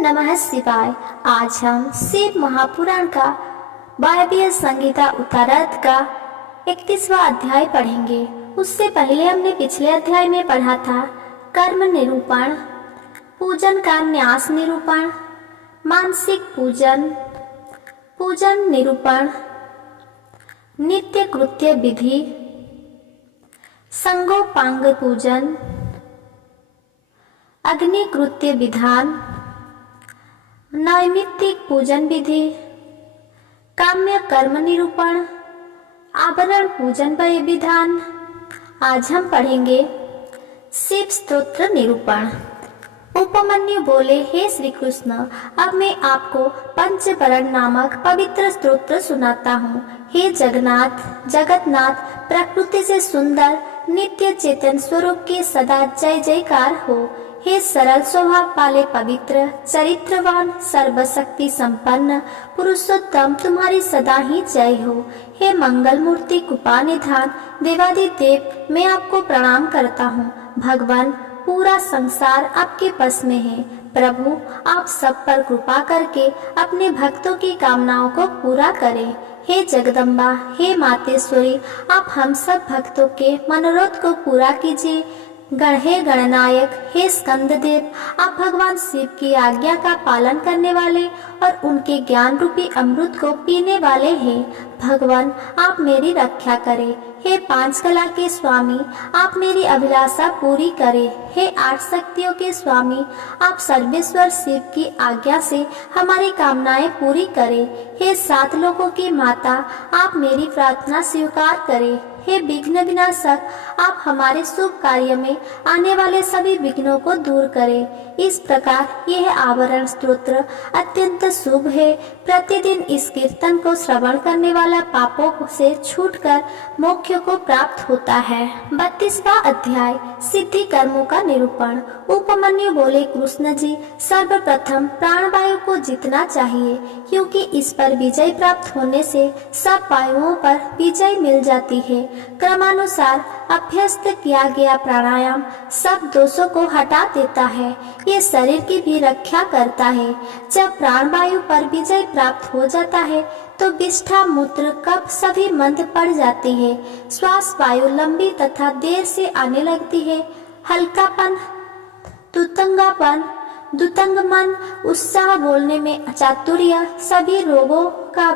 नमः शिवाय। आज हम शिव महापुराण का वायव्य संहिता उत्तरार्ध का 31वां अध्याय पढ़ेंगे। उससे पहले हमने पिछले अध्याय में पढ़ा था कर्म निरूपण, पूजन का न्यास निरूपण, मानसिक पूजन, पूजन निरूपण, नित्य कृत्य विधि, संगोपांग पूजन, अग्नि कृत्य विधान, नैमित्तिक पूजन विधि, काम्य कर्म निरूपण, आभरण पूजन विधान। आज हम पढ़ेंगे शिव स्तोत्र निरूपण। उपमन्यु बोले, हे श्री कृष्ण, अब मैं आपको पंचवरण नामक पवित्र स्तोत्र सुनाता हूँ। हे जगन्नाथ, प्रकृति से सुंदर नित्य चेतन स्वरूप के सदा जय जयकार हो। हे सरल स्वभाव वाले पवित्र चरित्रवान सर्वशक्ति संपन्न पुरुषोत्तम, तुम्हारी सदा ही जय हो। हे मंगल मूर्ति कृपा निधान देवादिदेव, मैं आपको प्रणाम करता हूँ। भगवान, पूरा संसार आपके बस में है। प्रभु, आप सब पर कृपा करके अपने भक्तों की कामनाओं को पूरा करें। हे जगदम्बा, हे मातेश्वरी, आप हम सब भक्तों के मनोरथ को पूरा कीजिए। हे गणनायक, हे स्कंददेव, आप भगवान शिव की आज्ञा का पालन करने वाले और उनके ज्ञान रूपी अमृत को पीने वाले हैं। भगवान, आप मेरी रक्षा करें। हे पांच कला के स्वामी, आप मेरी अभिलाषा पूरी करें। हे आठ शक्तियों के स्वामी, आप सर्वेश्वर शिव की आज्ञा से हमारी कामनाएं पूरी करें। हे सात लोकों की माता, आप मेरी प्रार्थना स्वीकार करें। हे विघ्न विनाशक, आप हमारे शुभ कार्य में आने वाले सभी विघ्नों को दूर करें। इस प्रकार यह आवरण स्तोत्र अत्यंत शुभ है। प्रतिदिन इस कीर्तन को श्रवण करने वाला पापों से छूटकर मोक्ष को प्राप्त होता है। 32वां अध्याय सिद्धि कर्मों का निरूपण। उपमन्यु बोले, कृष्ण जी, सर्वप्रथम प्राणवायु को जीतना चाहिए, क्योंकि इस पर विजय प्राप्त होने से सब वायुओं पर विजय मिल जाती है। क्रमानुसार अभ्यस्त किया गया प्राणायाम सब दोषों को हटा देता है। ये शरीर की भी रक्षा करता है। जब प्राणवायु पर विजय प्राप्त हो जाता है तो विष्ठा, मूत्र, कफ सभी मंद पड़ जाती है। श्वास वायु लंबी तथा देर से आने लगती है। हल्कापन, तुतंगापन, दुतंग मन, उत्साह, बोलने में चातुर्य, सभी रोगों का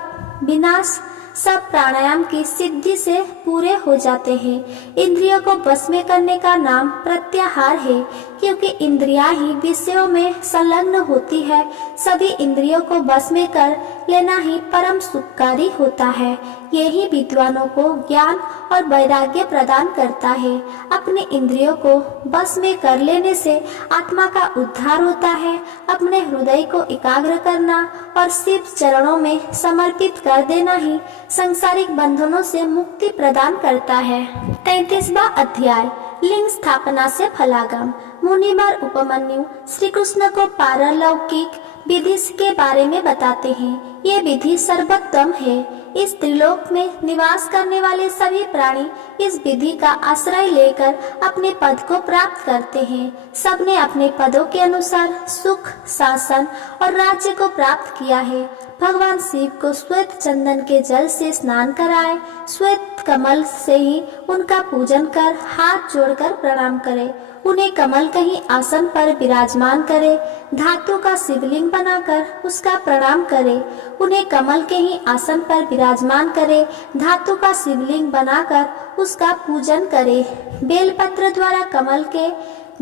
विनाश सब प्राणायाम की सिद्धि से पूरे हो जाते हैं। इंद्रियों को बस में करने का नाम प्रत्याहार है, क्योंकि इंद्रियां ही विषयों में संलग्न होती है। सभी इंद्रियों को बस में कर लेना ही परम सुखकारी होता है। यही विद्वानों को ज्ञान और वैराग्य प्रदान करता है। अपने इंद्रियों को बस में कर लेने से आत्मा का उद्धार होता है। अपने हृदय को एकाग्र करना और शिव चरणों में समर्पित कर देना ही संसारिक बंधनों से मुक्ति प्रदान करता है। 33वां अध्याय लिंग स्थापना से फलागम। मुनिवर उपमन्यु श्री कृष्ण को पारलौकिक विधि के बारे में बताते हैं। ये विधि सर्वोत्तम है। इस त्रिलोक में निवास करने वाले सभी प्राणी इस विधि का आश्रय लेकर अपने पद को प्राप्त करते हैं। सबने अपने पदों के अनुसार सुख, शासन और राज्य को प्राप्त किया है। भगवान शिव को श्वेत चंदन के जल से स्नान कराए, श्वेत कमल से ही उनका पूजन कर हाथ जोड़कर प्रणाम करे। उन्हें कमल कहीं आसन पर विराजमान करे, धातु का शिवलिंग बनाकर उसका प्रणाम करे। उन्हें कमल के ही आसन पर विराजमान करे, धातु का शिवलिंग बनाकर उसका पूजन करे। बेलपत्र द्वारा कमल के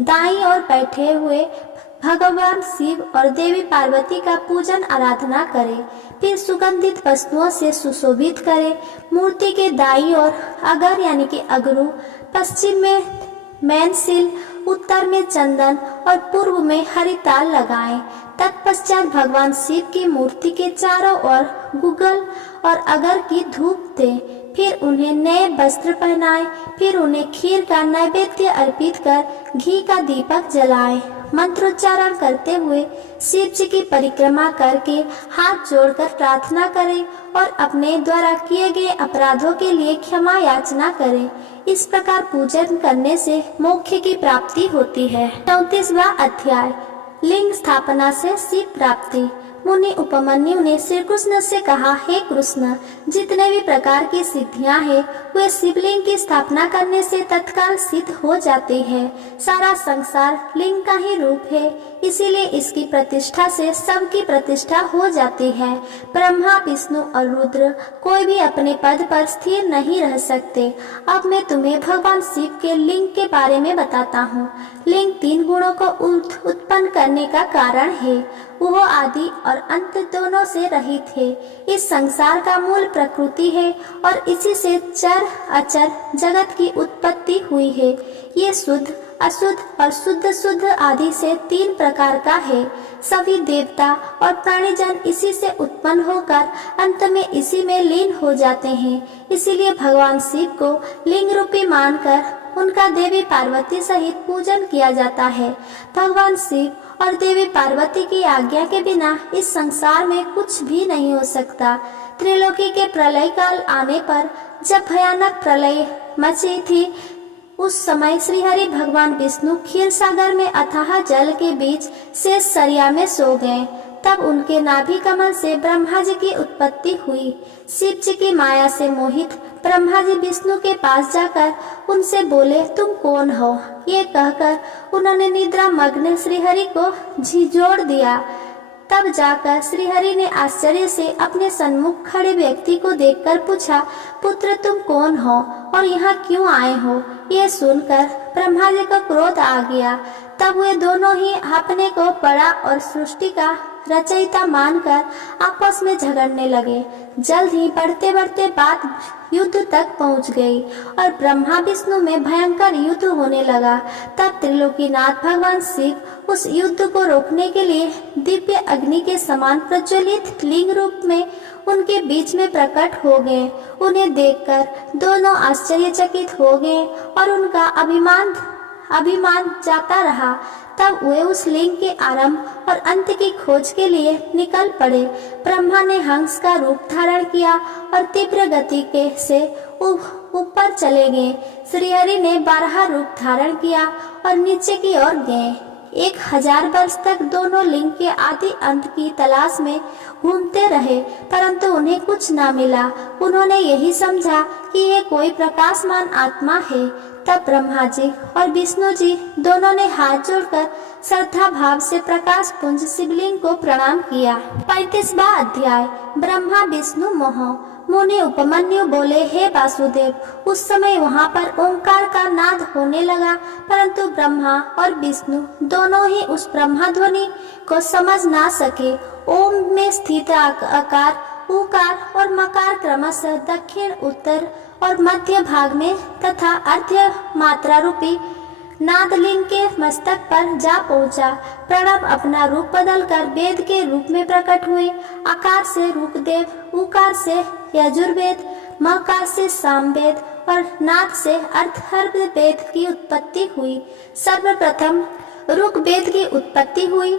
दाईं ओर बैठे हुए भगवान शिव और देवी पार्वती का पूजन आराधना करे। फिर सुगंधित वस्तुओं से सुशोभित करे। मूर्ति के दाईं ओर अगर यानी कि अगरू, पश्चिम में मैनसिल, उत्तर में चंदन और पूर्व में हरिताल लगाएं। तत्पश्चात भगवान शिव की मूर्ति के चारों ओर गुगल और अगर की धूप दें। फिर उन्हें नए वस्त्र पहनाएं। फिर उन्हें खीर का नैवेद्य अर्पित कर घी का दीपक जलाएं। मंत्रोच्चारण करते हुए शिव जी की परिक्रमा करके हाथ जोड़कर प्रार्थना करें और अपने द्वारा किए गए अपराधों के लिए क्षमा याचना करें। इस प्रकार पूजन करने से मोक्ष की प्राप्ति होती है। 34वां अध्याय लिंग स्थापना से शिव प्राप्ति। मुनि उपमन्यु ने श्री कृष्ण से कहा, हे कृष्ण, जितने भी प्रकार की सिद्धियां हैं वे शिवलिंग की स्थापना करने से तत्काल सिद्ध हो जाती है। सारा संसार लिंग का ही रूप है, इसीलिए इसकी प्रतिष्ठा से सबकी प्रतिष्ठा हो जाती है। ब्रह्मा, विष्णु और रुद्र कोई भी अपने पद पर स्थिर नहीं रह सकते। अब मैं तुम्हें भगवान शिव के लिंग के बारे में बताता हूँ। लिंग 3 गुणों को उत्पन्न करने का कारण है। वह आदि और अंत दोनों से रहित है। इस संसार का मूल प्रकृति है और इसी से चर अचर जगत की उत्पत्ति हुई है। ये शुद्ध, अशुद्ध और शुद्ध शुद्ध आदि से 3 प्रकार का है। सभी देवता और प्राणीजन इसी से उत्पन्न होकर अंत में इसी में लीन हो जाते हैं। इसीलिए भगवान शिव को लिंग रूपी मानकर उनका देवी पार्वती सहित पूजन किया जाता है। भगवान शिव और देवी पार्वती की आज्ञा के बिना इस संसार में कुछ भी नहीं हो सकता। त्रिलोकी के प्रलय काल आने पर जब भयानक प्रलय मची थी, उस समय श्रीहरि भगवान विष्णु क्षीर सागर में अथाह जल के बीच शेष सरिया में सो गए। तब उनके नाभि कमल से ब्रह्मा जी की उत्पत्ति हुई। शिव जी की माया से मोहित ब्रह्मा जी विष्णु के पास जाकर उनसे बोले, तुम कौन हो? ये कहकर उन्होंने निद्रा मग्न श्रीहरि को झिझोड़ दिया। तब जाकर श्रीहरि ने आश्चर्य से अपने सन्मुख खड़े व्यक्ति को देखकर पूछा, पुत्र तुम कौन हो और यहाँ क्यों आए हो? ये सुनकर ब्रह्मा जी को क्रोध आ गया। तब वे दोनों ही अपने को बड़ा और सृष्टि का रचयिता मानकर आपस में झगड़ने लगे। जल्द ही बढ़ते बढ़ते बात युद्ध तक पहुंच गई और ब्रह्मा विष्णु में भयंकर युद्ध होने लगा। तब त्रिलोकीनाथ भगवान शिव उस युद्ध को रोकने के लिए दिव्य अग्नि के समान प्रज्वलित लिंग रूप में उनके बीच में प्रकट हो गए। उन्हें देखकर दोनों आश्चर्यचकित हो गए और उनका अभिमान जाता रहा। तब वे उस लिंग के आरंभ और अंत की खोज के लिए निकल पड़े। ब्रह्मा ने हंस का रूप धारण किया और तीव्र गति के से ऊपर चले गए। श्रीहरि ने 12 रूप धारण किया और नीचे की ओर गए। 1000 वर्ष तक दोनों लिंग के आदि अंत की तलाश में घूमते रहे, परंतु उन्हें कुछ न मिला। उन्होंने यही समझा कि ये कोई प्रकाशमान आत्मा है। तब ब्रह्मा जी और विष्णु जी दोनों ने हाथ जोड़कर श्रद्धा भाव से प्रकाश पुंज शिवलिंग को प्रणाम किया। 35वां अध्याय। ब्रह्मा विष्णु मोह। मुनि उपमन्यु बोले, हे वासुदेव, उस समय वहाँ पर ओंकार का नाद होने लगा, परंतु ब्रह्मा और विष्णु दोनों ही उस ब्रह्मा ध्वनि को समझ ना सके। ओम में स्थित आकार, उकार और मकार क्रमशः दक्षिण, उत्तर और मध्य भाग में तथा अर्ध्य मात्रा रूपी नादलिंग के मस्तक पर जा पहुंचा। प्रणव अपना रूप बदलकर वेद के रूप में प्रकट हुए। आकार से ऋग्वेद, उकार से यजुर्वेद, मकार से सामवेद और नाद से अथर्ववेद की उत्पत्ति हुई। सर्वप्रथम ऋग्वेद की उत्पत्ति हुई।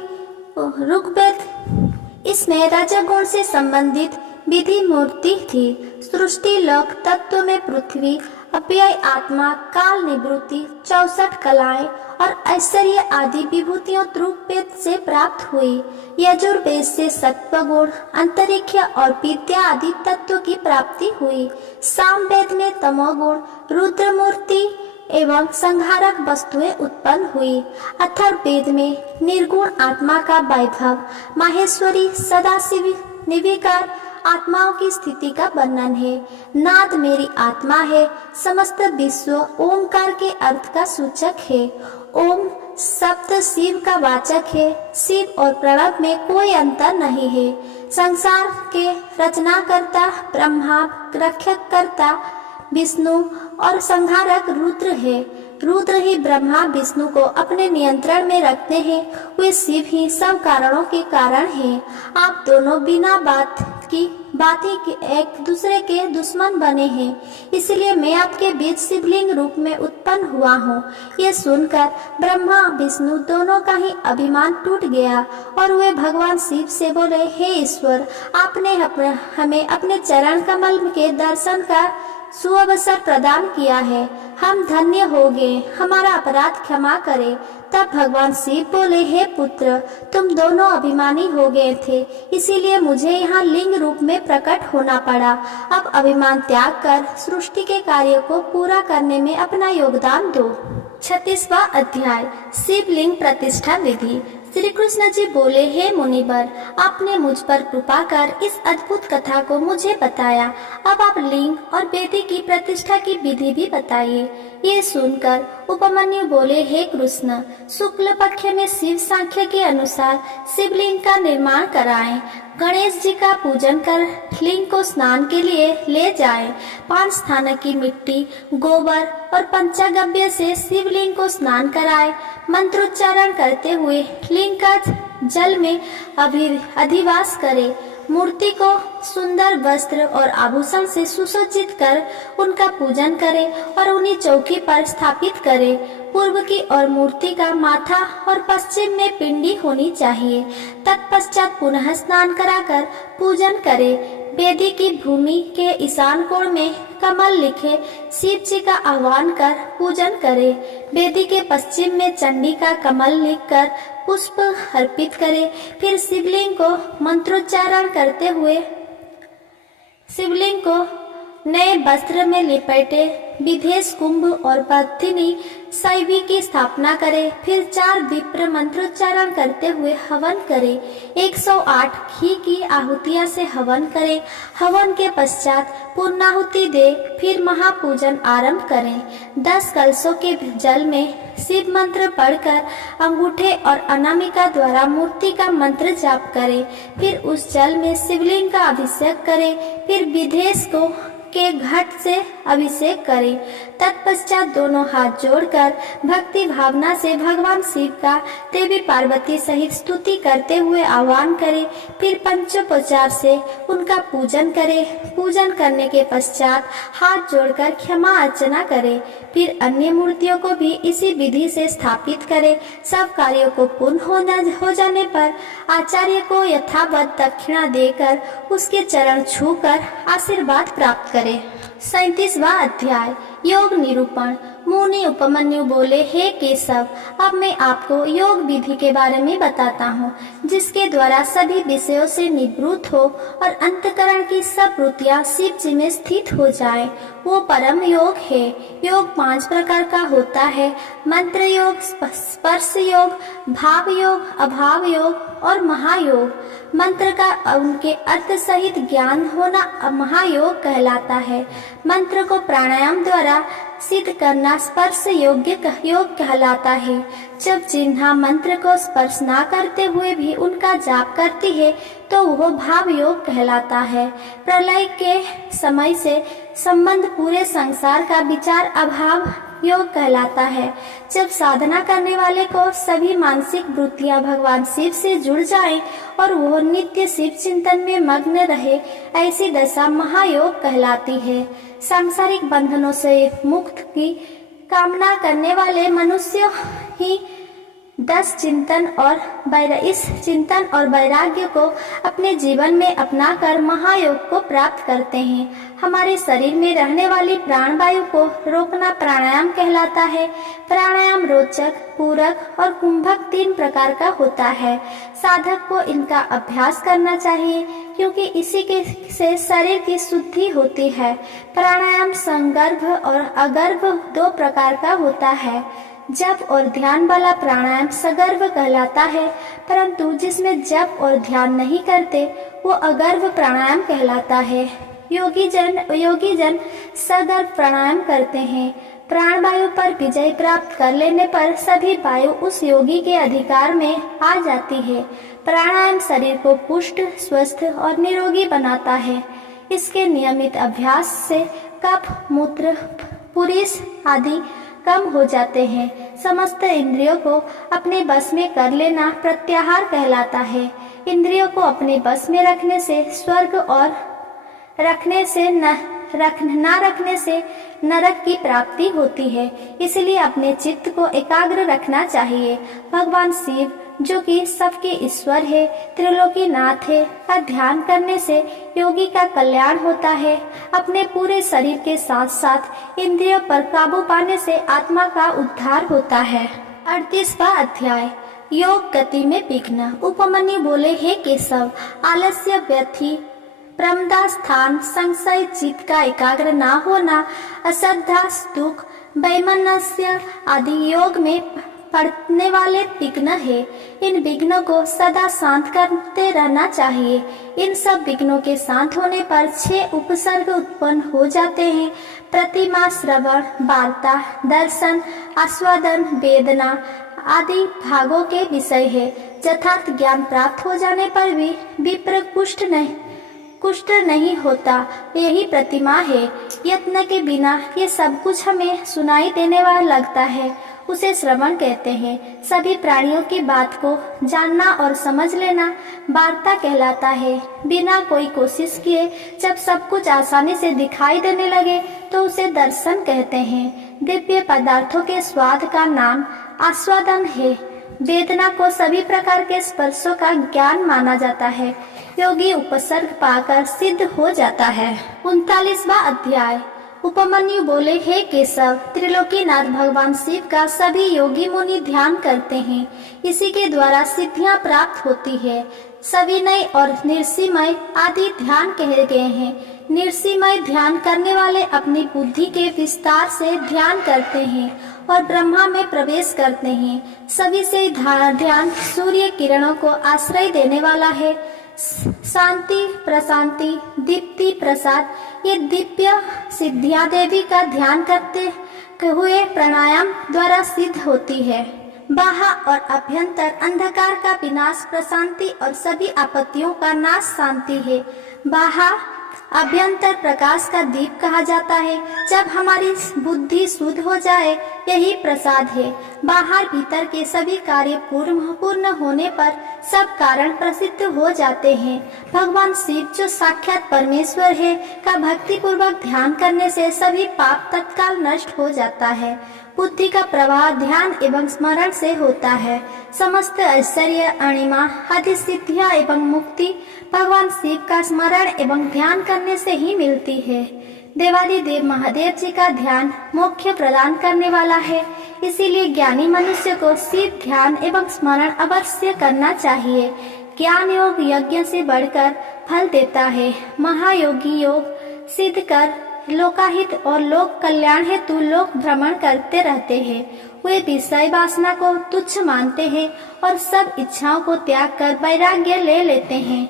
ऋग्वेद इसमें रजगुण से संबंधित विधि मूर्ति थी। सृष्टि लोक तत्व में पृथ्वी, अव्यय आत्मा, काल निवृत्ति, 64 कलाएं और ऐश्वर्य आदि विभूतियों ऋग्वेद से प्राप्त हुई। यजुर्वेद से सत्व गुण, अंतरिक्ष और विद्या आदि तत्व की प्राप्ति हुई। सामवेद में तमोगुण, रुद्र मूर्ति एवं संहारक वस्तुएं उत्पन्न हुई। अथर्ववेद में निर्गुण आत्मा का वैभव, माहेश्वरी, सदाशिव, निर्विकार आत्माओं की स्थिति का वर्णन है। नाद मेरी आत्मा है। समस्त विश्व ओमकार के अर्थ का सूचक है। ओम शब्द शिव का वाचक है। शिव और प्रणव में कोई अंतर नहीं है। संसार के रचनाकर्ता ब्रह्मा, रक्षक करता विष्णु और संहारक रुद्र है। रुद्र ही ब्रह्मा विष्णु को अपने नियंत्रण में रखते हैं। वे शिव ही सब कारणों के कारण हैं। आप दोनों बिना बातें के एक दूसरे के दुश्मन बने हैं, इसलिए मैं आपके बीच शिवलिंग रूप में उत्पन्न हुआ हूँ। ये सुनकर ब्रह्मा विष्णु दोनों का ही अभिमान टूट गया और वे भगवान शिव से बोले, हे ईश्वर, आपने हमें अपने चरण कमल के दर्शन का सुअवसर प्रदान किया है। हम धन्य हो गए, हमारा अपराध क्षमा करे। तब भगवान शिव बोले, हे पुत्र, तुम दोनों अभिमानी हो गए थे, इसीलिए मुझे यहाँ लिंग रूप में प्रकट होना पड़ा। अब अभिमान त्याग कर सृष्टि के कार्य को पूरा करने में अपना योगदान दो। 36वां अध्याय शिवलिंग प्रतिष्ठा विधि। श्री कृष्ण जी बोले, हे मुनिवर, आपने मुझ पर कृपा कर इस अद्भुत कथा को मुझे बताया। अब आप लिंग और वेदी की प्रतिष्ठा की विधि भी बताइए। ये सुनकर उपमन्यु बोले, हे कृष्ण, शुक्ल पक्ष में शिव सांख्य के अनुसार शिवलिंग का निर्माण कराएं। गणेश जी का पूजन कर लिंग को स्नान के लिए ले जाएं। 5 स्थान की मिट्टी, गोबर और पंचगव्य से शिवलिंग को स्नान कराएं। मंत्रोच्चारण करते हुए लिंग का जल में अधिवास करे। मूर्ति को सुंदर वस्त्र और आभूषण से सुसज्जित कर उनका पूजन करे और उन्हें चौकी पर स्थापित करे। पूर्व की ओर मूर्ति का माथा और पश्चिम में पिंडी होनी चाहिए। तत्पश्चात पुनः स्नान कराकर पूजन करे। वेदी की भूमि के ईशान कोण में कमल लिखे शिव जी का आह्वान कर पूजन करे। वेदी के पश्चिम में चंडी का कमल लिखकर पुष्प अर्पित करे। फिर शिवलिंग को मंत्रोच्चारण करते हुए शिवलिंग को नए वस्त्र में लिपेटे विधेश कुंभ और पत्नी शैवी की स्थापना करे। फिर 4 विप्र मंत्रोच्चारण करते हुए हवन करे। 108 घी की आहुतियां से हवन करे। हवन के पश्चात पूर्णाहुति दे। फिर महापूजन आरंभ करें। 10 कलशों के जल में शिव मंत्र पढ़कर अंगूठे और अनामिका द्वारा मूर्ति का मंत्र जाप करे। फिर उस जल में शिवलिंग का अभिषेक करे। फिर विधेश को के घट से अभिषेक करें। तत्पश्चात दोनों हाथ जोड़कर भक्ति भावना से भगवान शिव का देवी पार्वती सहित स्तुति करते हुए आह्वान करें। फिर पंचोपचार से उनका पूजन करें। पूजन करने के पश्चात हाथ जोड़कर क्षमा अर्चना करें। फिर अन्य मूर्तियों को भी इसी विधि से स्थापित करें। सब कार्यों को पूर्ण हो जाने पर आचार्य को यथावत दक्षिणा देकर उसके चरण छूकर आशीर्वाद प्राप्त करें। 37वां अध्याय योग निरूपण। मुनि उपमन्यु बोले, हे केशव, अब मैं आपको योग विधि के बारे में बताता हूँ, जिसके द्वारा सभी विषयों से निवृत्त हो और अंतकरण की सब वृत्तियाँ शिव जी में स्थित हो जाएं। वो परम योग है। योग 5 प्रकार का होता है: मंत्र योग, स्पर्श योग, भाव योग, अभाव योग और महायोग। मंत्र का उनके अर्थ सहित ज्ञान होना महायोग कहलाता है। मंत्र को प्राणायाम द्वारा सिद्ध करना स्पर्श योग कहलाता है। जब जिन्हा मंत्र को स्पर्श ना करते हुए भी उनका जाप करती है तो वह भाव योग कहलाता है। प्रलय के समय से संबंध पूरे संसार का विचार अभाव योग कहलाता है। जब साधना करने वाले को सभी मानसिक वृत्तियां भगवान शिव से जुड़ जाएं और वह नित्य शिव चिंतन में मग्न रहे, ऐसी दशा महायोग कहलाती है। सांसारिक बंधनों से मुक्त की कामना करने वाले मनुष्य ही इस चिंतन और वैराग्य को अपने जीवन में अपनाकर महायोग को प्राप्त करते हैं। हमारे शरीर में रहने वाली प्राणवायु को रोकना प्राणायाम कहलाता है। प्राणायाम रोचक, पूरक और कुंभक 3 प्रकार का होता है। साधक को इनका अभ्यास करना चाहिए, क्योंकि इसी से शरीर की शुद्धि होती है। प्राणायाम संगर्भ और अगर्भ 2 प्रकार का होता है। जप और ध्यान वाला प्राणायाम सगर्भ कहलाता है, परंतु जिसमें जप और ध्यान नहीं करते वो अगर्भ प्राणायाम कहलाता है। योगी जन सगर्भ प्राणायाम करते हैं। प्राणवायु पर विजय प्राप्त कर लेने पर सभी वायु उस योगी के अधिकार में आ जाती है। प्राणायाम शरीर को पुष्ट, स्वस्थ और निरोगी बनाता है। इसके नियमित अभ्यास से कफ, मूत्र, पुरीस आदि कम हो जाते हैं। समस्त इंद्रियों को अपने बस में कर लेना प्रत्याहार कहलाता है। इंद्रियों को अपने बस में रखने से स्वर्ग और ना रखने से नरक की प्राप्ति होती है। इसलिए अपने चित्त को एकाग्र रखना चाहिए। भगवान शिव जो कि सबके ईश्वर है, त्रिलोकीनाथ है, का ध्यान करने से योगी का कल्याण होता है। अपने पूरे शरीर के साथ साथ इंद्रियों पर काबू पाने से आत्मा का उद्धार होता है। 38वां अध्याय, योग गति में विघ्न। उपमन्यु बोले, हे केशव, आलस्य, व्यथी, प्रमदा, स्थान, संशय, चित्त का एकाग्र ना होना, अश्रद्धा, दुख, वैमनस्य आदि योग में पड़ने वाले विघ्न है। इन विघ्नों को सदा शांत करते रहना चाहिए। इन सब विघ्नों के शांत होने पर 6 उपसर्ग उत्पन्न हो जाते हैं। प्रतिमा, श्रवण, वार्ता, दर्शन, आस्वादन, वेदना आदि भागों के विषय है। यथार्थ ज्ञान प्राप्त हो जाने पर भी विप्र कुष्ठ नहीं होता, यही प्रतिमा है। यत्न के बिना ये सब कुछ हमें सुनाई देने वाला लगता है, उसे श्रवण कहते हैं। सभी प्राणियों की बात को जानना और समझ लेना वार्ता कहलाता है। बिना कोई कोशिश किए जब सब कुछ आसानी से दिखाई देने लगे तो उसे दर्शन कहते हैं। दिव्य पदार्थों के स्वाद का नाम आस्वादन है। वेदना को सभी प्रकार के स्पर्शों का ज्ञान माना जाता है। योगी उपसर्ग पाकर सिद्ध हो जाता है। 39वां अध्याय, उपमन्यु बोले, हे केशव, त्रिलोकीनाथ भगवान शिव का सभी योगी मुनि ध्यान करते हैं। इसी के द्वारा सिद्धियां प्राप्त होती है। सविनय और निर्षिमय आदि ध्यान कहे गए हैं। निर्षिमय ध्यान करने वाले अपनी बुद्धि के विस्तार से ध्यान करते हैं और ब्रह्मा में प्रवेश करते हैं। सभी से ध्यान सूर्य किरणों को आश्रय देने वाला है। शांति, प्रशांति, दीप्ति, प्रसाद, ये दिव्य सिद्धियां देवी का ध्यान करते हुए प्राणायाम द्वारा सिद्ध होती है। बाह्य और अभ्यंतर अंधकार का विनाश प्रशांति और सभी आपत्तियों का नाश शांति है। बाह्य अभ्यंतर प्रकाश का दीप कहा जाता है। जब हमारी बुद्धि शुद्ध हो जाए यही प्रसाद है। बाहर भीतर के सभी कार्य पूर्ण होने पर सब कारण प्रसिद्ध हो जाते हैं। भगवान शिव जो साक्षात परमेश्वर है का भक्ति पूर्वक ध्यान करने से सभी पाप तत्काल नष्ट हो जाता है। बुद्धि का प्रवाह ध्यान एवं स्मरण से होता है। समस्त ऐश्वर्य, अणिमा आदि सिद्धियां एवं मुक्ति भगवान शिव का स्मरण एवं ध्यान करने से ही मिलती है। देवादिदेव महादेव जी का ध्यान मोक्ष प्रदान करने वाला है। इसीलिए ज्ञानी मनुष्य को शिव ध्यान एवं स्मरण अवश्य करना चाहिए। ज्ञान योग यज्ञ से बढ़कर फल देता है। महायोगी योग सिद्ध कर लोकाहित और लोक कल्याण हेतु लोक भ्रमण करते रहते हैं। वे विषय वासना को तुच्छ मानते हैं और सब इच्छाओं को त्याग कर वैराग्य ले लेते हैं।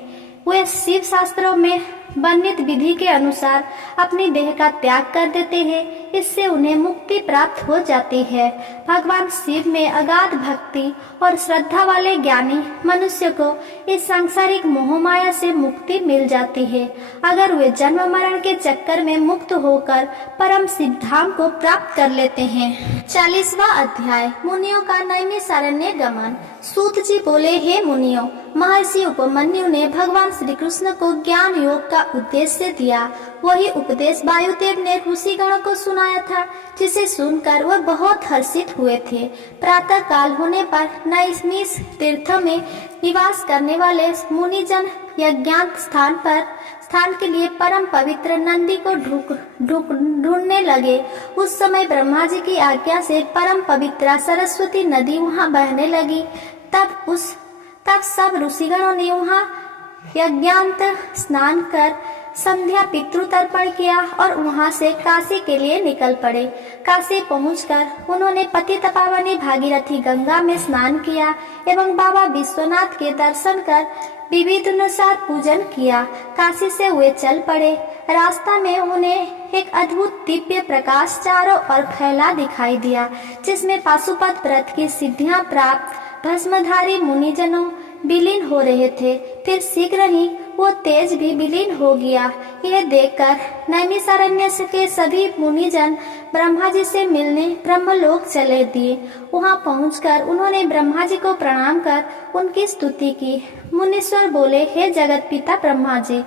वे शिव शास्त्रों में वर्णित विधि के अनुसार अपनी देह का त्याग कर देते हैं। इससे उन्हें मुक्ति प्राप्त हो जाती है। भगवान शिव में अगाध भक्ति और श्रद्धा वाले ज्ञानी मनुष्य को इस सांसारिक मोह माया से मुक्ति मिल जाती है। अगर वे जन्म मरण के चक्कर में मुक्त होकर परम सिद्ध धाम को प्राप्त कर लेते हैं। 40वां अध्याय, मुनियों का नैमिषारण्य गमन। सूत जी बोले, हे मुनियों, महर्षि उपमन्यु ने भगवान श्री कृष्ण को ज्ञान योग का उद्देश्य दिया। वही उपदेश वायुदेव ने ऋषिगणों को सुनाया था, जिसे सुनकर वह बहुत हर्षित हुए थे। प्रातः काल होने पर नैमिष तीर्थ में निवास करने वाले मुनिजन यज्ञांत स्थान के लिए परम पवित्र नंदी को ढूंढने लगे। उस समय ब्रह्मा जी की आज्ञा से परम पवित्र सरस्वती नदी वहां बहने लगी। तब सब ऋषिगणों ने वहां यज्ञांत स्नान कर संध्या पितृ तर्पण किया और वहां से काशी के लिए निकल पड़े। काशी पहुंचकर उन्होंने पतित पावनी भागीरथी गंगा में स्नान किया एवं बाबा विश्वनाथ के दर्शन कर विविध अनुसार पूजन किया। काशी से वे चल पड़े। रास्ता में उन्हें एक अद्भुत दिव्य प्रकाश चारों ओर फैला दिखाई दिया, जिसमें पाशुपत व्रत की सिद्धियां प्राप्त भस्मधारी मुनिजनों विलीन हो रहे थे। फिर शीघ्र ही वो तेज भी विलीन हो गया। यह देखकर नैमिषारण्य के सभी मुनिजन ब्रह्मा जी से मिलने ब्रह्मलोक चले दिए। वहां पहुंचकर उन्होंने ब्रह्मा जी को प्रणाम कर उनकी स्तुति की। मुनीश्वर बोले, हे जगत पिता ब्रह्मा जी,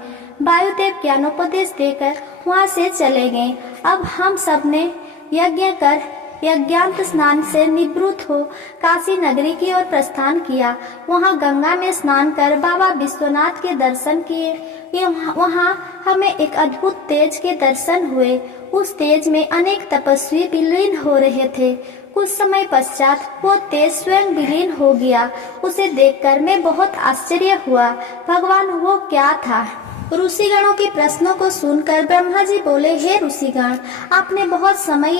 वायुदेव ज्ञानोपदेश देकर वहां से चले गए। अब हम सब ने यज्ञ कर यज्ञांत स्नान से निवृत्त हो काशी नगरी की ओर प्रस्थान किया। वहां गंगा में स्नान कर बाबा विश्वनाथ के दर्शन किए। वहां हमें एक अद्भुत तेज के दर्शन हुए। उस तेज में अनेक तपस्वी विलीन हो रहे थे। कुछ समय पश्चात वो तेज स्वयं विलीन हो गया। उसे देखकर मैं बहुत आश्चर्य हुआ। भगवान वो क्या था? ऋषिगणों के प्रश्नों को सुनकर ब्रह्मा जी बोले, हे ऋषिगण, आपने बहुत समय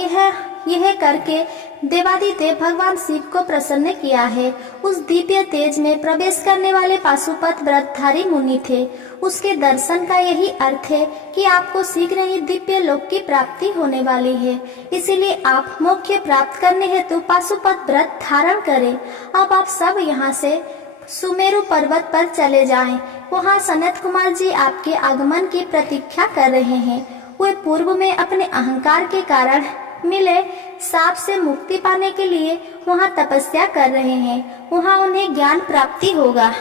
यह करके देवादिदेव भगवान शिव को प्रसन्न किया है। उस दिव्य तेज में प्रवेश करने वाले पाशुपत व्रतधारी मुनि थे। उसके दर्शन का यही अर्थ है कि आपको शीघ्र ही दिव्य लोक की प्राप्ति होने वाली है। इसीलिए आप मोक्ष प्राप्त करने हेतु पाशुपत व्रत धारण करें। अब आप सब यहाँ से सुमेरु पर्वत पर चले जाएं। वहाँ सनत कुमार जी आपके आगमन की प्रतीक्षा कर रहे हैं। वे पूर्व में अपने अहंकार के कारण मिले साप से मुक्ति पाने के लिए वहाँ तपस्या कर रहे हैं। वहाँ उन्हें ज्ञान प्राप्ति होगा।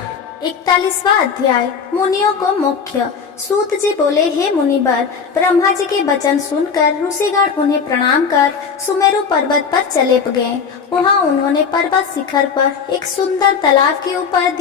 41वां अध्याय, मुनियों को मोक्ष। सूत जी बोले, हे मुनिवर, ब्रह्मा जी के वचन सुनकर ऋषिगण उन्हें प्रणाम कर सुमेरु पर्वत पर चले गए। वहाँ उन्होंने पर्वत शिखर पर एक सुंदर तालाब के ऊपर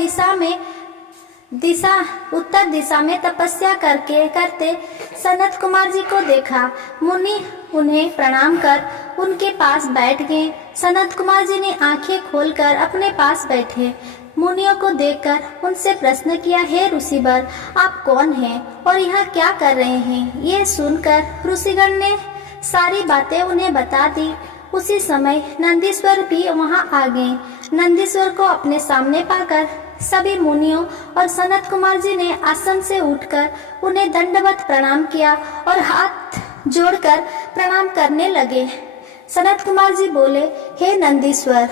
उत्तर दिशा में तपस्या करते सनत कुमार जी को देखा। मुनि उन्हें प्रणाम कर उनके पास बैठ गए। सनत कुमार जी ने आंखें खोलकर अपने पास बैठे। मुनियों को देखकर उनसे प्रश्न किया, हे ऋषिवर, आप कौन हैं और यहाँ क्या कर रहे हैं? ये सुनकर ऋषिगण ने सारी बातें उन्हें बता दी। उसी समय नंदीश्वर भी वहाँ आ गए। नंदीश्वर को अपने सामने पाकर सभी मुनियों और सनत कुमार जी ने आसन से उठकर उन्हें दंडवत प्रणाम किया और हाथ जोड़कर प्रणाम करने लगे। सनत कुमार जी बोले, हे नंदीश्वर,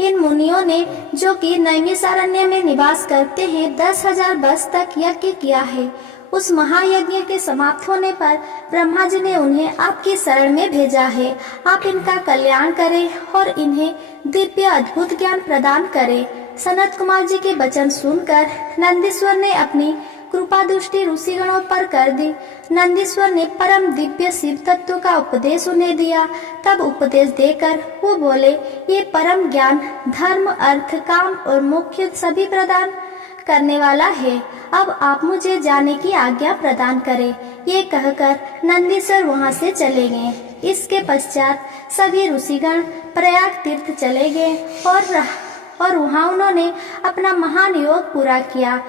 इन मुनियों ने जो कि नैमिषारण्य में निवास करते हैं 10,000 वर्ष तक यज्ञ किया है। उस महायज्ञ के समाप्त होने पर ब्रह्मा जी ने उन्हें आपकी शरण में भेजा है। आप इनका कल्याण करें और इन्हें दिव्य अद्भुत ज्ञान प्रदान करें। सनत कुमार जी के वचन सुनकर नंदीश्वर ने अपनी कृपा दृष्टि ऋषिगणों पर कर दी। नंदीश्वर ने परम दिव्य शिव तत्व का उपदेश उन्हें दिया। तब उपदेश देकर वो बोले, ये परम ज्ञान धर्म, अर्थ, काम और मोक्ष सभी प्रदान करने वाला है। अब आप मुझे जाने की आज्ञा प्रदान करें। ये कहकर नंदीश्वर वहाँ से चले गए। इसके पश्चात सभी ऋषिगण प्रयाग तीर्थ चले गए और वहाँ उन्होंने अपना महान योग पूरा किया।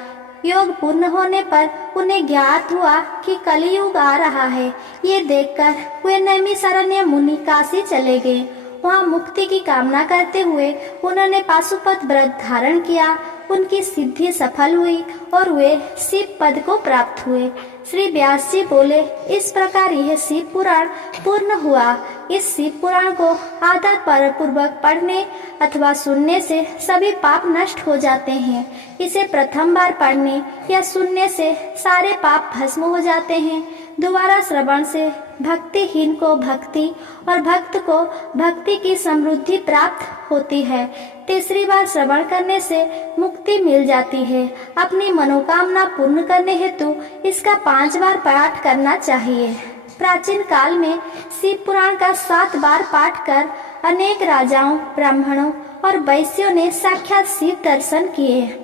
योग पूर्ण होने पर उन्हें ज्ञात हुआ कि कलियुग आ रहा है। ये देखकर वे नैमिषारण्य मुनि काशी चले गए। वहाँ मुक्ति की कामना करते हुए उन्होंने पाशुपत व्रत धारण किया। उनकी सिद्धि सफल हुई और वे शिव पद को प्राप्त हुए। श्री व्यास जी बोले, इस प्रकार यह शिव पुराण पूर्ण हुआ। इस शिव पुराण को आदर पूर्वक पढ़ने अथवा सुनने से सभी पाप नष्ट हो जाते हैं। इसे प्रथम बार पढ़ने या सुनने से सारे पाप भस्म हो जाते हैं। दोबारा श्रवण से भक्तिहीन को भक्ति और भक्त को भक्ति की समृद्धि प्राप्त होती है। तीसरी बार श्रवण करने से मुक्ति मिल जाती है। अपनी मनोकामना पूर्ण करने हेतु इसका 5 बार पाठ करना चाहिए। प्राचीन काल में शिव पुराण का 7 बार पाठ कर अनेक राजाओं, ब्राह्मणों और वैश्यों ने साक्षात शिव दर्शन किए।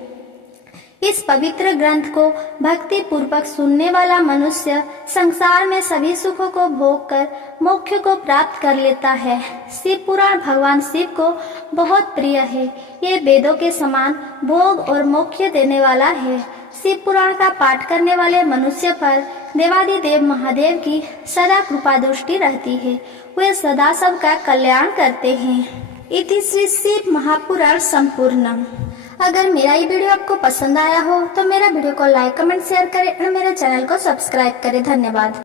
इस पवित्र ग्रंथ को भक्ति पूर्वक सुनने वाला मनुष्य संसार में सभी सुखों को भोग कर मोक्ष को प्राप्त कर लेता है। शिव पुराण भगवान शिव को बहुत प्रिय है। ये वेदों के समान भोग और मोक्ष देने वाला है। शिव पुराण का पाठ करने वाले मनुष्य पर देवादिदेव महादेव की सदा कृपा दृष्टि रहती है। वे सदा सबका कल्याण करते हैं। इति श्री शिव महापुराण संपूर्णम। अगर मेरा ये वीडियो आपको पसंद आया हो तो मेरा वीडियो को लाइक, कमेंट, शेयर करें और मेरे चैनल को सब्सक्राइब करें। धन्यवाद।